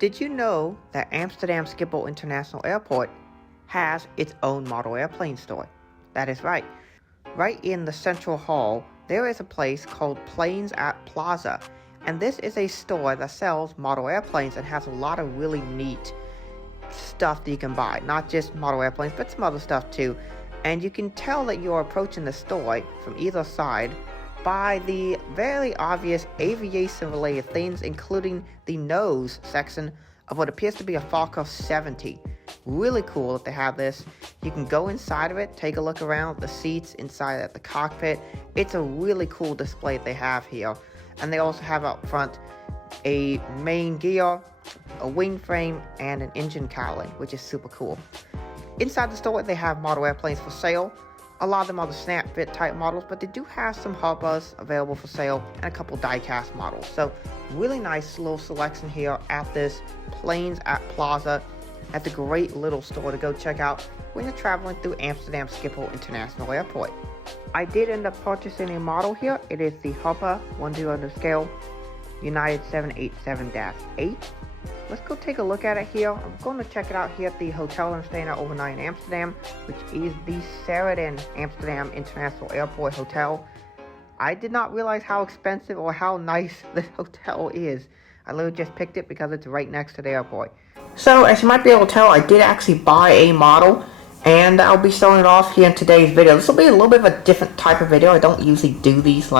Did you know that Amsterdam Schiphol International Airport has its own model airplane store? That is right. Right in the central hall, there is a place called Planes at Plaza. And this is a store that sells model airplanes and has a lot of really neat stuff that you can buy. Not just model airplanes, but some other stuff too. And you can tell that you're approaching the store from either side by the very obvious aviation related things, including the nose section of what appears to be a Fokker 70. Really cool that they have this. You can go inside of it, take a look around the seats inside at the cockpit. It's a really cool display that they have here. And they also have up front a main gear, a wing frame, and an engine cowling, which is super cool. Inside the store, they have model airplanes for sale. A lot of them are the snap fit type models, but they do have some Herpas available for sale and a couple die-cast models. So really nice little selection here at this Planes at Plaza. That's a great little store to go check out when you're traveling through Amsterdam Schiphol International Airport. I did end up purchasing a model here. It is the Herpa 1/2 scale United 787-8. Let's go take a look at it here. I'm going to check it out here at the hotel I'm staying at overnight in Amsterdam, which is the Sheraton Amsterdam International Airport Hotel. I did not realize how expensive or how nice this hotel is. I literally just picked it because it's right next to the airport. So, as you might be able to tell, I did actually buy a model, and I'll be showing it off here in today's video. This will be a little bit of a different type of video. I don't usually do these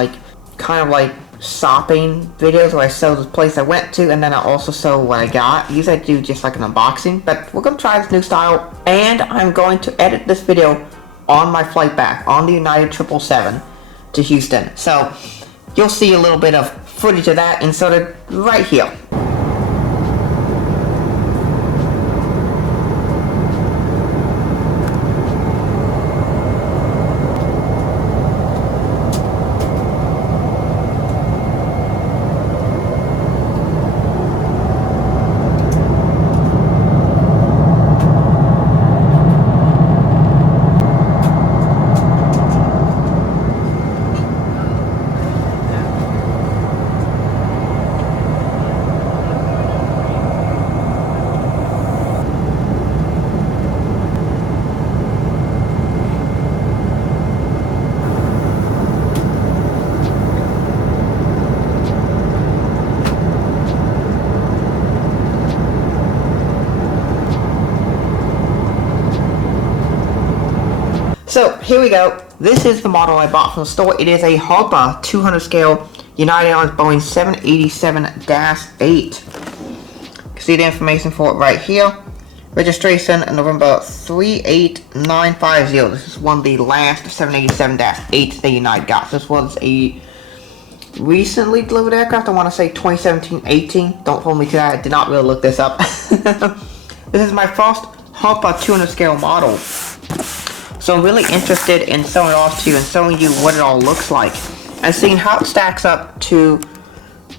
kind of shopping videos where I show the place I went to and then I also show what I got. Usually I do just like an unboxing, but we're going to try this new style, and I'm going to edit this video on my flight back on the United 777 to Houston. So you'll see a little bit of footage of that inserted right here. So here we go. This is the model I bought from the store. It is a Herpa 200 scale United Airlines Boeing 787-8. You can see the information for it right here. Registration November 38950. This is one of the last 787-8s that United got. This was a recently delivered aircraft. I want to say 2017-18. Don't hold me to that. I did not really look this up. This is my first Herpa 200 scale model. So I'm really interested in showing it off to you and showing you what it all looks like and seeing how it stacks up to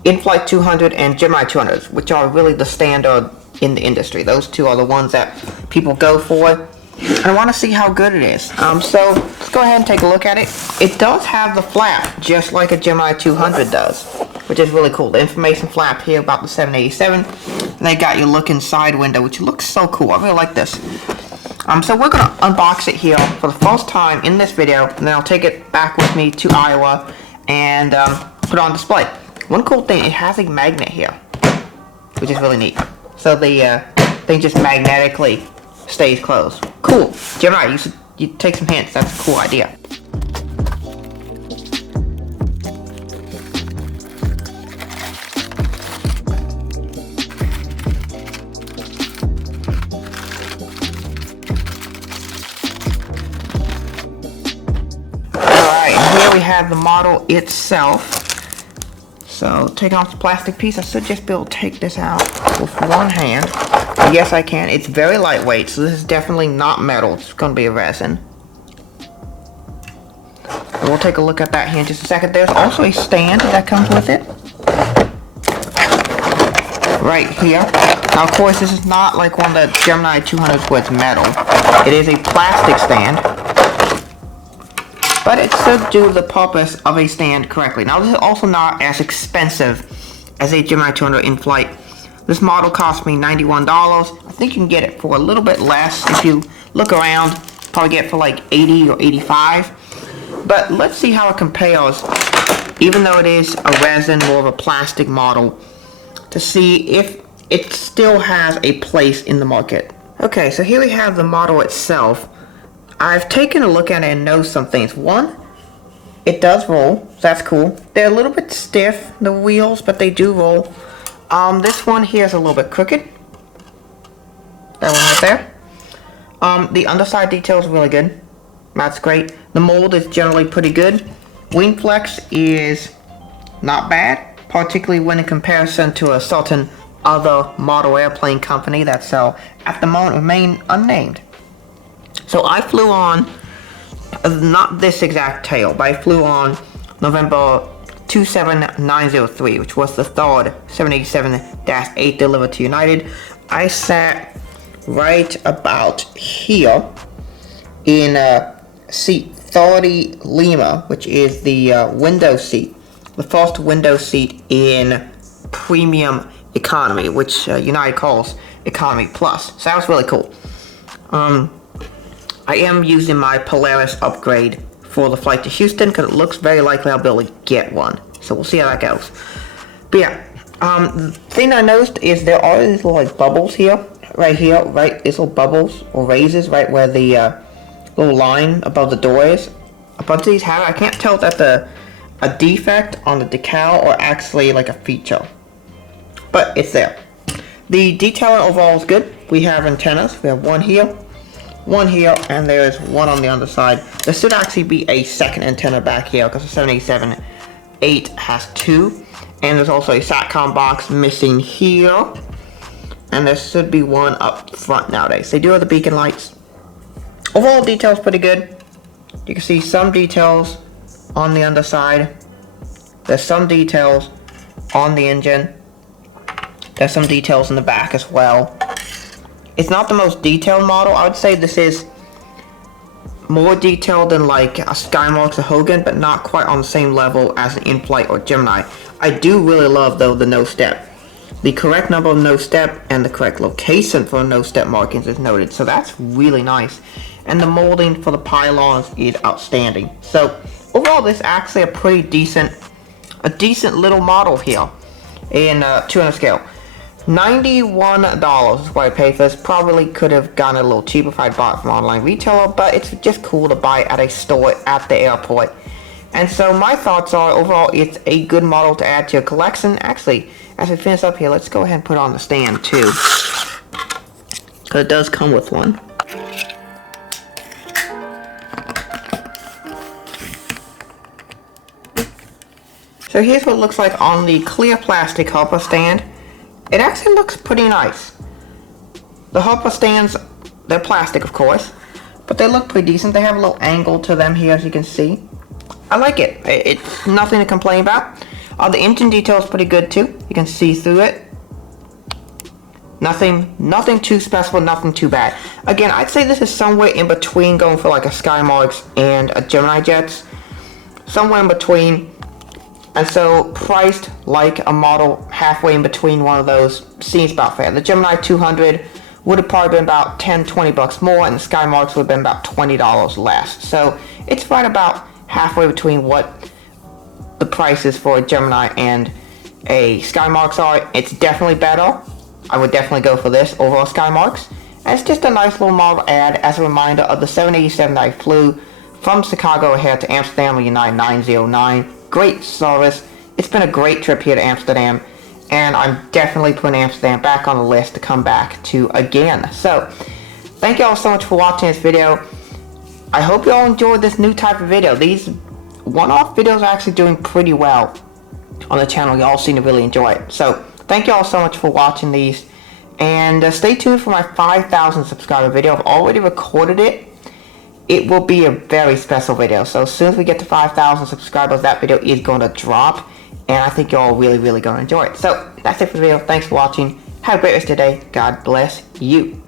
In-Flight 200 and Gemini 200s, which are really the standard in the industry. Those two are the ones that people go for, and I want to see how good it is. So let's go ahead and take a look at it. It does have the flap just like a Gemini 200 does, which is really cool. The information flap here about the 787, and they got your look inside window, which looks so cool. I really like this. So we're going to unbox it here for the first time in this video, and then I'll take it back with me to Iowa and put it on display. One cool thing, it has a magnet here, which is really neat. So the thing just magnetically stays closed. Cool. Gemini, you take some hints. That's a cool idea. Here we have the model itself. So taking off the plastic piece, I should just be able to take this out with one hand. Yes, I can. It's very lightweight, so this is definitely not metal. It's going to be a resin. We'll take a look at that here in just a second. There's also a stand that comes with it. Right here. Now, of course, this is not like one of the Gemini 200s where it's metal. It is a plastic stand. But it should do the purpose of a stand correctly. Now, this is also not as expensive as a Gemini 200 in flight. This This model cost me $91. I think you can get it for a little bit less if you look around. Probably get it for like 80 or 85. But let's see how it compares, even though it is a resin, more of a plastic model, to see if it still has a place in the market. Okay, so here we have the model itself. I've taken a look at it and know some things. One, it does roll, so that's cool. They're a little bit stiff, the wheels, but they do roll. This one here is a little bit crooked. That one right there. The underside detail is really good. That's great. The mold is generally pretty good. Wing flex is not bad, particularly when in comparison to a certain other model airplane company that's at the moment remain unnamed. So I flew on, not this exact tail, but I flew on November 27903, which was the third 787-8 delivered to United. I sat right about here in seat 30 Lima, which is the window seat, the first window seat in premium economy, which United calls economy plus. So that was really cool. I am using my Polaris upgrade for the flight to Houston because it looks very likely I'll be able to get one. So we'll see how that goes. But yeah, the thing I noticed is there are these little like bubbles here, right? These little bubbles or raises right where the little line above the door is. A bunch of these have it. I can't tell if that's a defect on the decal or actually like a feature, but it's there. The detailing overall is good. We have antennas. We have one here, and there's one on the underside. There should actually be a second antenna back here because the 787-8 has two, and there's also a SATCOM box missing here, and there should be one up front nowadays. They do have the beacon lights. Overall detail is pretty good. You can see some details on the underside. There's some details on the engine. There's some details in the back as well. It's not the most detailed model. I would say this is more detailed than like a Skymarks or Hogan, but not quite on the same level as an in-flight or Gemini. I do really love though the nose step. The correct number of nose step and the correct location for nose step markings is noted, so that's really nice. And the molding for the pylons is outstanding. So overall, this is actually a pretty decent little model here in 200 scale. $91 is what I paid for this. Probably could have gone a little cheaper if I bought it from online retailer, but it's just cool to buy at a store at the airport. And so my thoughts are, overall, it's a good model to add to your collection. Actually, as we finish up here, let's go ahead and put it on the stand too, because it does come with one. So here's what it looks like on the clear plastic Herpa stand. It actually looks pretty nice. The Herpa stands, they're plastic of course, but they look pretty decent. They have a little angle to them here, as you can see. I like it. It's nothing to complain about. The engine detail is pretty good too. You can see through it. Nothing too special, nothing too bad. Again, I'd say this is somewhere in between going for like a Skymarks and a Gemini Jets. Somewhere in between. And so priced like a model halfway in between one of those seems about fair. The Gemini 200 would have probably been about 10-20 bucks more, and the Skymarks would have been about $20 less. So it's right about halfway between what the prices for a Gemini and a Skymarks are. It's definitely better. I would definitely go for this over a Skymarks. And it's just a nice little model add as a reminder of the 787 that I flew from Chicago here to Amsterdam on United 909. Great service. It's been a great trip here to Amsterdam, and I'm definitely putting Amsterdam back on the list to come back to again. So thank you all so much for watching this video. I hope you all enjoyed this new type of video. These one-off videos are actually doing pretty well on the channel. You all seem to really enjoy it. So thank you all so much for watching these, and stay tuned for my 5,000 subscriber video. I've already recorded it. It will be a very special video. So as soon as we get to 5,000 subscribers, that video is going to drop, and I think you're all really going to enjoy it. So that's it for the video. Thanks for watching. Have a great rest of your day. God bless you.